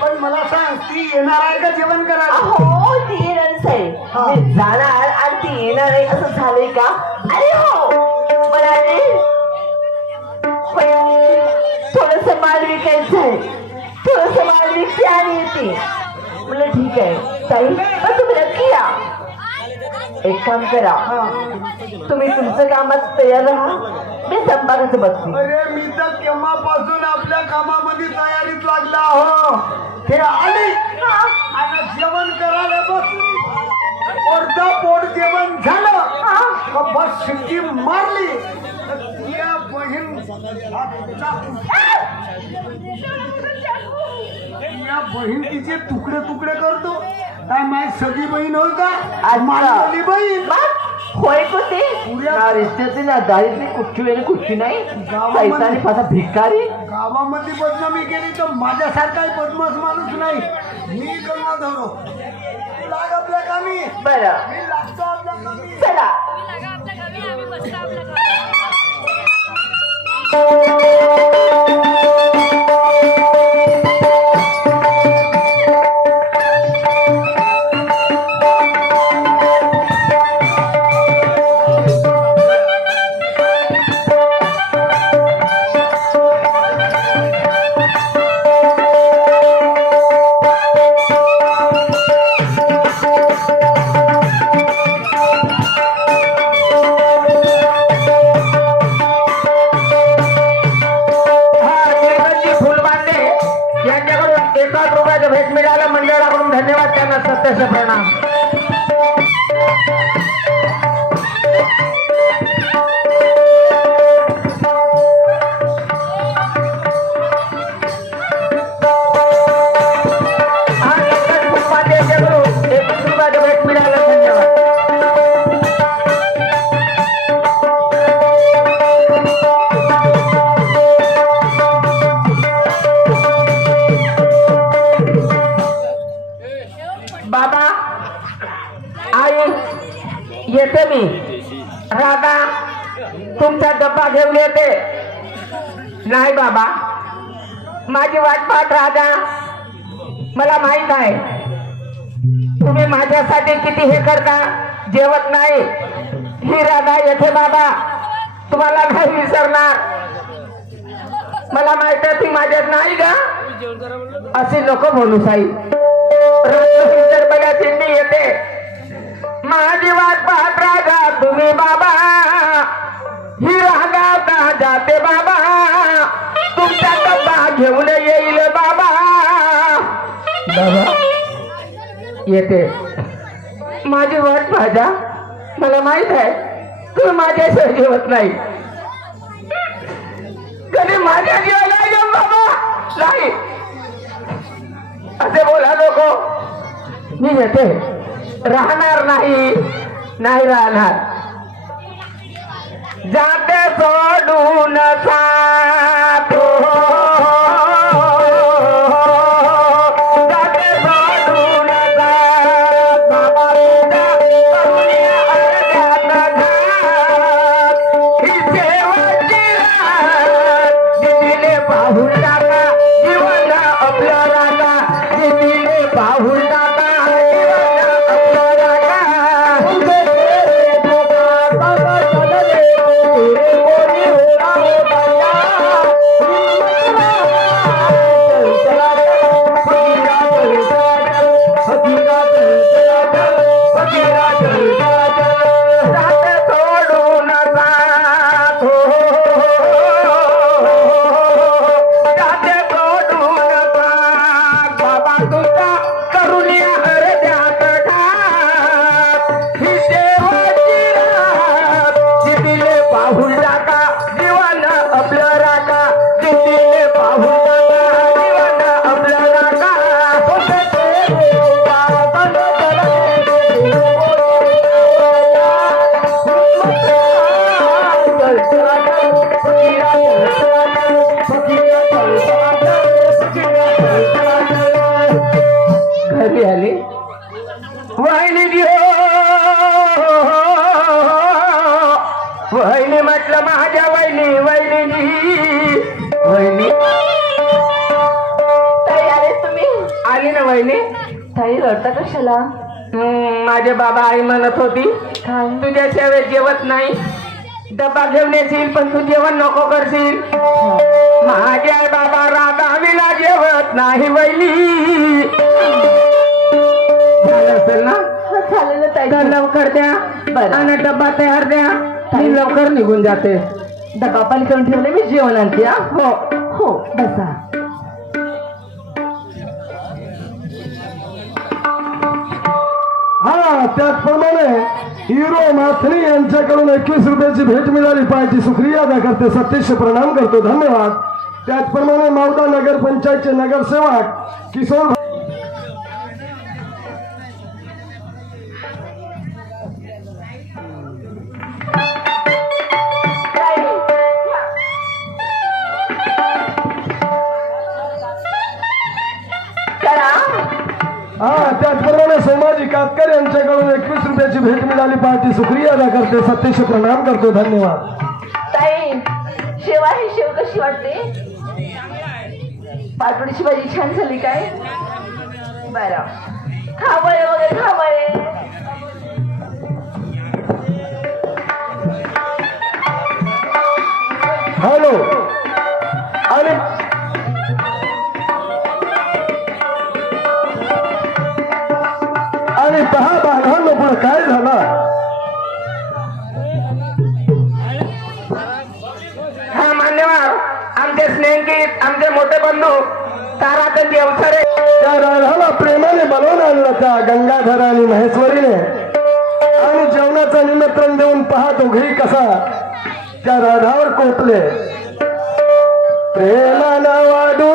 पण मला सांग ती येणार आहे का जेवण करायला हो. ती येणारच आहे. मी जाणार आणि ती येणार आहे. असं झालंय का? अरे हो! म्हणाले पण थोडस माल विकायचं आहे. थोडस माल विकते आणि येते. म्हणलं ठीक आहे. ताई पण तुम्ही नक्की या. एक काम करा. तुम्ही तुमचं कामात तयार राहा. मी संपाकाचं बघते अरे मी तर तेव्हापासून आपल्या कामामध्ये तयारीत लागला हो हे आली आणि जेवण करायला बसली अर्धा पोट जेवण झालं. का बस शिट्टी मारली. तर तिया बहीण तिया बहीण तिचे तुकडे तुकडे करतो. काय माय सगळी बहीण होय का? माझी बहीण. होय कोते पुऱ्या- ना रिश्त्याची ना दारीतली कुठची वेळी कुठची नाही? गावामध्ये- पैसा आणि फासा भिकारी? गावामध्ये बदनामी केली तर माझ्यासारखा बदमाश माणूस नाही. मी गंगा धरो. तू लाग आपल्या कामी. बरं. मी लाख रुपयाचं भेट मिळालं. मंडळाकडून धन्यवाद त्यांना सत्यश प्रणाम. येते मी. राधा तुमचा डब्बा घेऊन येते. नाही बाबा. माझी वाट पाहत राजा मला माहीत आहे. तुम्ही माझ्यासाठी किती हे करता? जेवत नाही. ही राधा येथे बाबा. तुम्हाला नाही विसरणार. मला माहीत आहे ती माझ्यात नाही का? असे नको बोलू साई. बघा चिंडी येते. माझी वाट पाहत राजा तुम्ही बाबा. ही रागावता जाते बाबा. तुमचा डब्बा घेऊन येईल बाबा. बाबा येते. माझी वाट पाहजा. मला माहीत आहे तू माझ्याशिवाय जेवत नाही. कधी माझ्या जीवाला येऊन बाबा? नाही. असे बोला नको. मी येते. राहणार नाही. नाही राहणार. जाते सोडून सा कशाला? माझे बाबा आई म्हणत होती काय? तुझ्या सेवेत जेवत नाही. डबा घेऊन येशील पण तू जेवण नको करशील. माझे आई बाबा राधा विना जेवत नाही वैली झालं असेल ना? ताई. तर लवकर द्या बरं. आणि डब्बा तयार द्या. मी लवकर निघून जाते. डबा पण करून ठेवले मी जेवण आणते हा? हो. हो बसा. त्याचप्रमाणे हिरो माथरी यांच्याकडून एकवीस रुपयाची भेट मिळाली पाहिजे. सुक्रिया अदा करते. सत्यश प्रणाम करतो. धन्यवाद. त्याचप्रमाणे मावदा नगर पंचायतचे नगरसेवक किशोर सोमाजी कातकर यांच्याकडून एकवीस रुपयाची भेट मिळाली. पाहिजे सुक्रिया अदा करते. सतीश प्रणाम करतो. धन्यवाद. ताई शेवा ही शेव कशी वाटते? पाटोडीची भाजी छान झाली काय? बरं. खा बरे वगैरे खा बरे हॅलो. पहा बाघांनो पण काय झाला? हा मान्यवर. आमचे आमचे मोठे बंधू अवसरे त्या राधाला प्रेमाने बोलवून आणलं त्या गंगाधर आणि महेश्वरीने. आणि जेवणाचं निमंत्रण देऊन पहा दोघेही कसा त्या राधावर कोटले प्रेमानं वाढून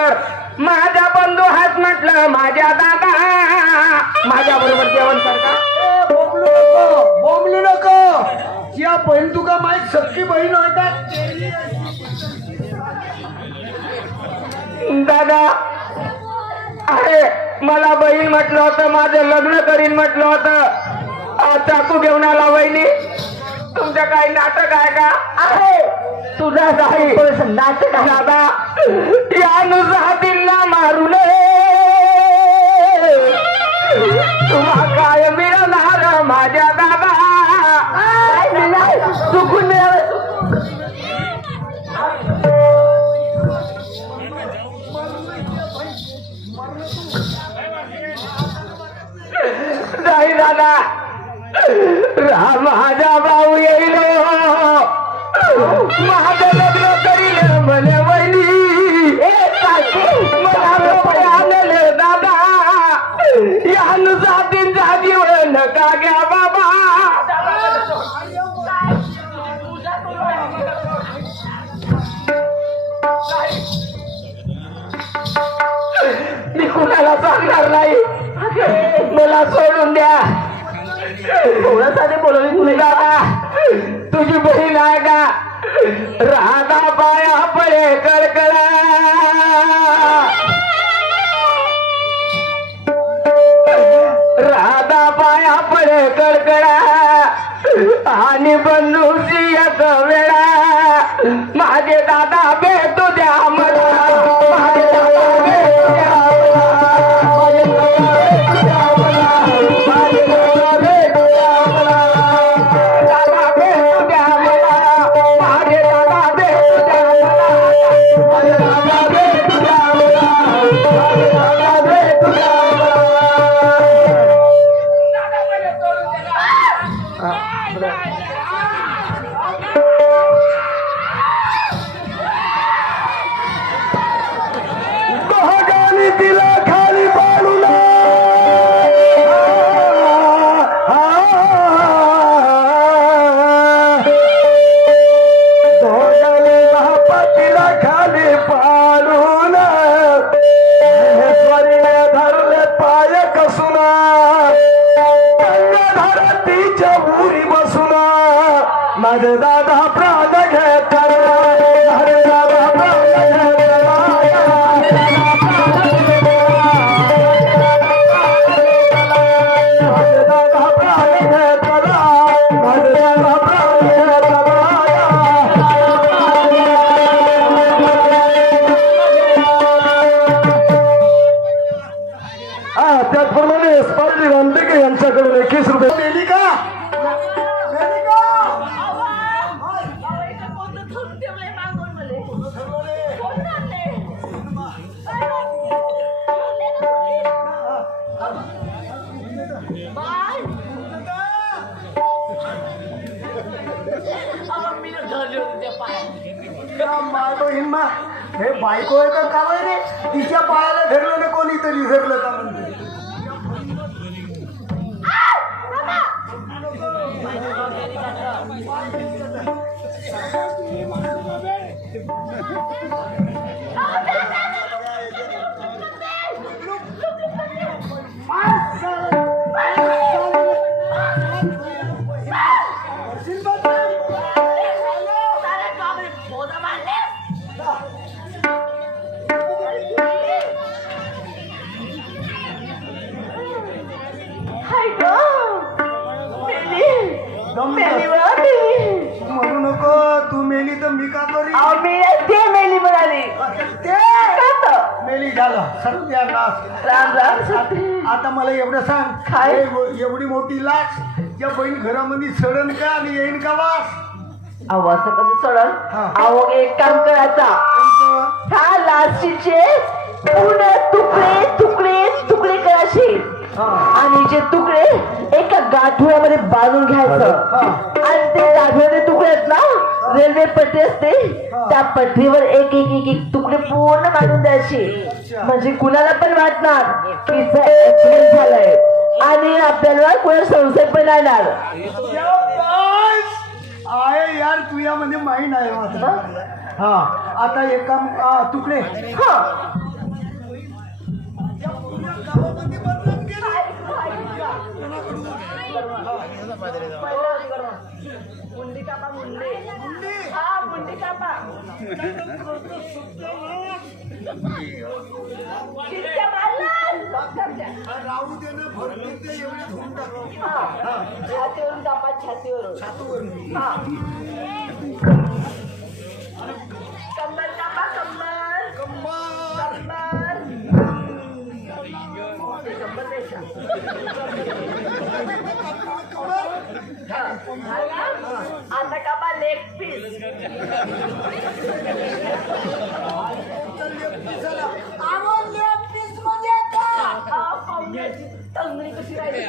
कर माझ्या बंधू हाच म्हटलं माझ्या दादा. माझ्या बरोबर जेवण कर का? बोंबलू नको या बहीण तुका माहीत सक्की बहीण का? दादा अरे मला बहीण म्हटलं होतं माझं लग्न करीन म्हटलं होतं. आज चाकू घेऊन आला वहिनी. तुमचं काही नाटक आहे का? आहे तुझा काही थोडंसं नाटक दादा या दिल्ला मारू तुम्हा काय मिळणार माझ्या दादा चुकून नाही दादा रा- माझा भाऊ येईल. मी कुणाला सांगणार नाही. मला सोडून द्या. थोडं साधे बोलवली तुला दादा तुझी बहीण आहे का? राधा पाया पळे कडकडा मारतो हिम्मा हे बायको आहे का काय रे तिच्या पायाला धरलं ना कोणीतरी धरलं का म्हणते? you. मेली तर मी का करी अहो, मी ते मेली म्हणाली ते कसं? मेली झालं सत्यानाश राम राम सत्य. आता मला एवढं सांग काय? हे एवढी मोठी लाच या बहीण घरामध्ये सडन का आणि येईन का वास अहो असं कसं सोडल हा. अहो एक काम करायचा? ह्या लाशीचे पूर्ण तुकडे तुकडे तुकडे करायचे हा. आणि जे तुकडे एका गाठोड्यामध्ये बांधून घ्यायचं. आणि ते गाठोड्याचे तुकडे आहेत ना रेल्वे पट्टी असते. त्या पट्टीवर एक एक एक एक तुकडे पूर्ण बांधून द्यायचे. म्हणजे कुणाला पण वाटणार की ऍक्सिडेंट झालाय. आणि आपल्याला कोणा संशय पण येणार! आहे यार तुझ्यामध्ये माइंड आहे मात्र. हा. आता एक तुकडे. हा. मुंडी कापा मुंडी हा मुंडी कापा शिट्ट्या मारल्यात. राहू दे ना भरपूर ते एवढे धुवून टाकू. हा. छातीवरून कापा छातीवरून हा आता कापा लेग पीस तंगडी कशी राहिली?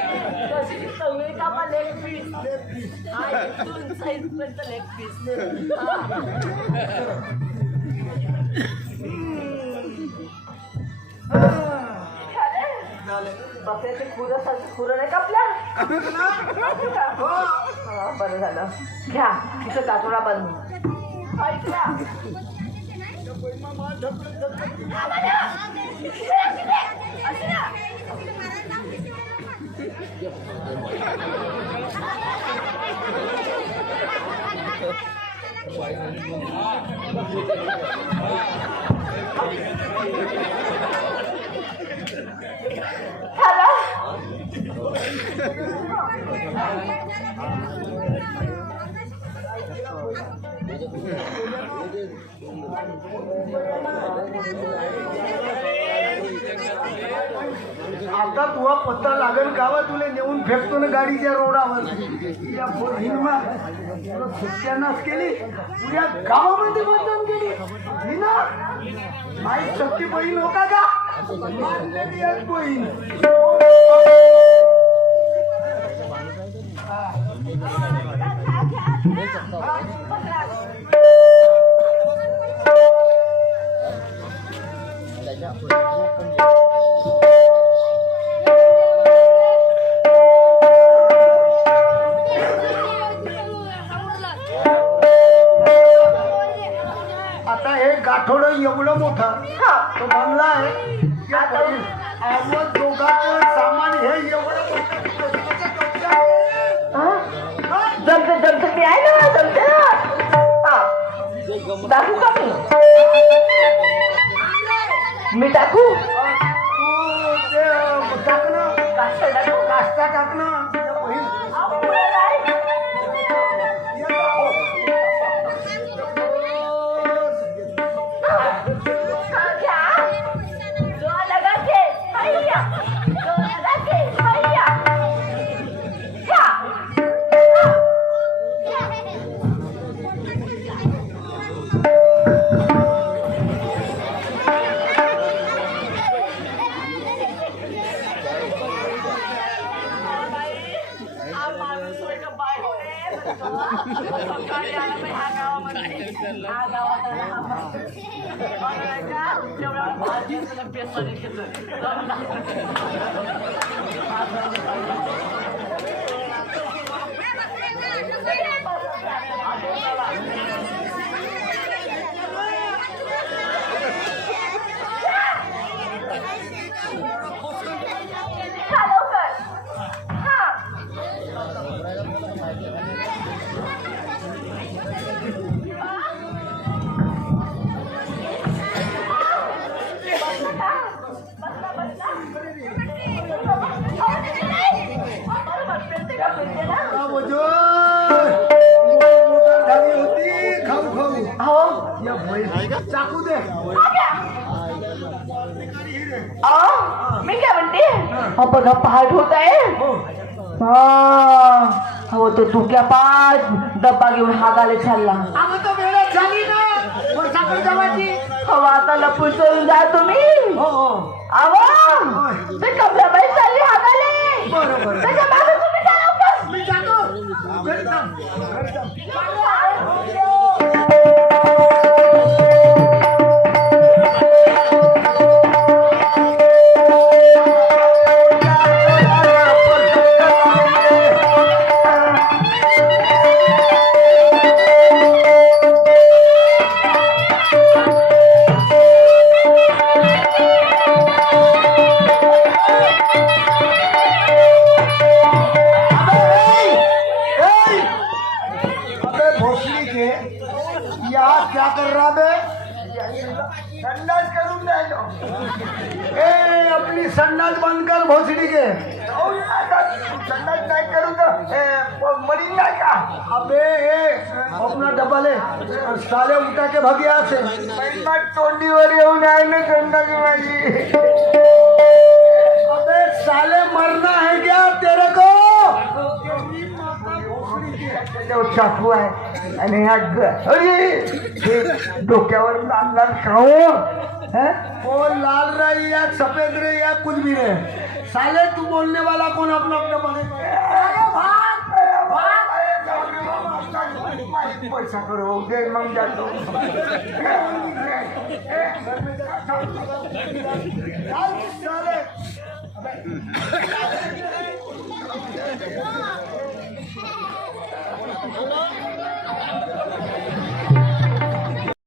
ती तंगडी कापा लेग पीस इथून साईड पर्यंत लेग पीस झाले. बकऱ्याचे खुरं सारखं खुरं नाही कापल्या हो. हा, बरं झालं घ्या तिथं काटोरा बांधून ऐकला आता तुला पत्ता लागेल गावा तुला नेऊन फेकतो ना गाडीच्या रोडावर. या हिरमा सत्यानाश केली. तुझ्या गावामध्ये मतदान केली. हिना माई सक्ती बहीण होता का बहीण. 啊，你刚才开啊。दाखवू का मी मी टाकू तू ते तो तुक्या पाच. डब्बा घेऊन हागाले चालला आम्ही तर वेळेत झाली ना. मग साखर जमाची हो आता लपून जा तुम्ही. हो हो. आवा ते कमलाबाई चालली हागाले. बरं बरं त्याच्यामागे संडास नाही करू तर? मरीन नाही का? अबे ए अपना डब्बा ले. और साले उठा के भाग यहाँ से. तोंडीवर येऊन आहे ना संडास माझी अबे साले मरना है क्या तेरे को? चाकू आहे. आणि ह्या हे डोक्यावर लाल लाल खाऊ वो लाल रही या सफेद रही या कुछ भी रहे. साले तू बोलने वाला कौन अपना अपना बने पैसा करो दे मग जातो चाल,